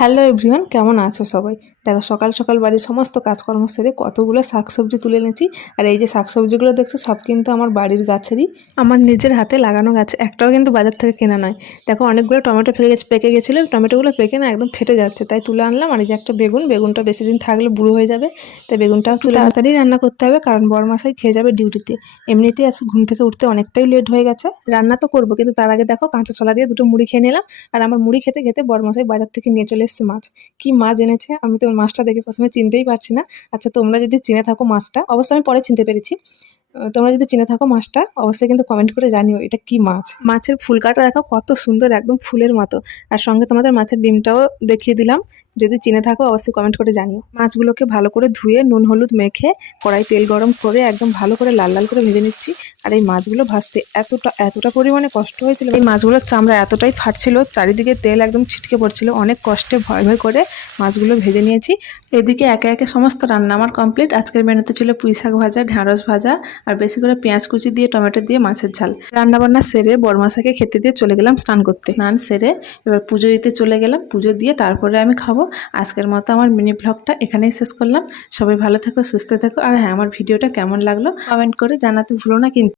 Hello everyone, কেমন আছো সবাই? দেখো, সকাল সকাল বাড়ির সমস্ত কাজকর্ম সেরে কতগুলো শাকসবজি তুলে এনেছি। আর এই যে শাকসবজিগুলো দেখছো, সব কিন্তু আমার বাড়ির গাছেরই, আমার নিজের হাতে লাগানো গাছ, একটাও কিন্তু বাজার থেকে কেনা নয়। দেখো, অনেকগুলো টমেটো পেকে গেছিলো, টমেটোগুলো পেকে না একদম ফেটে যাচ্ছে, তাই তুলে আনলাম। আর এই যে একটা বেগুনটা বেশি দিন থাকলে বুড়ো হয়ে যাবে, তাই বেগুনটাও তুলে তাড়াতাড়ি রান্না করতে হবে, কারণ বড়মাসাই খেয়ে যাবে ডিউটিতে। এমনিতেই আজকে ঘুম থেকে উঠতে অনেকটাই লেট হয়ে গেছে। রান্না তো করবো, কিন্তু তার আগে দেখো কাঁচা ছোলা দিয়ে দুটো মুড়ি খেয়ে নিলাম। আর আমার মুড়ি খেতে খেতে বড়মশাই বাজার থেকে নিয়ে চলে এসেছে মাছ। কি মাছ এনেছে আমি তো মাছটা দেখে প্রথমে চিনতেই পারছি না। আচ্ছা, তোমরা যদি চিনে থাকো মাছটা, অবশ্যই আমি পরে চিনতে পেরেছি। তোমরা যদি চিনে থাকো মাছটা, অবশ্যই কিন্তু কমেন্ট করে জানিও এটা কি মাছ। মাছের ফুলকাটা দেখো কত সুন্দর, একদম ফুলের মতো। আর সঙ্গে তোমাদের মাছের ডিমটাও দেখিয়ে দিলাম। যদি চিনে থাকো অবশ্যই কমেন্ট করে জানিও। মাছগুলোকে ভালো করে ধুয়ে নুন হলুদ মেখে কড়াই তেল গরম করে একদম ভালো করে লাল লাল করে ভেজে নিচ্ছি। আর এই মাছগুলো ভাজতে এতটা পরিমাণে কষ্ট হয়েছিল। এই মাছগুলোর চামড়া এতটাই ফাটছিল, চারিদিকে তেল একদম ছিটকে পড়ছিল। অনেক কষ্টে ভয় ভয় করে মাছগুলো ভেজে নিয়েছি। এদিকে একে একে সমস্ত রান্না আমার কমপ্লিট। আজকের মেনুতে ছিল পুঁই শাক ভাজা, ঢ্যাঁড়স ভাজা, আর বেশি করে পেঁয়াজ কুচি দিয়ে টমেটো দিয়ে মাছের ঝাল। রান্নাবান্না সেরে বড়মাসাকে খেতে দিয়ে চলে গেলাম স্নান করতে। স্নান সেরে এবার পুজো দিতে চলে গেলাম। পুজো দিয়ে তারপরে আমি খাবো। আজকের মতো আমার মিনি ব্লগটা এখানেই শেষ করলাম। সবাই ভালো থেকো, সুস্থ থেকো। আর হ্যাঁ, আমার ভিডিওটা কেমন লাগলো কমেন্ট করে জানাতে ভুলো না কিন্তু।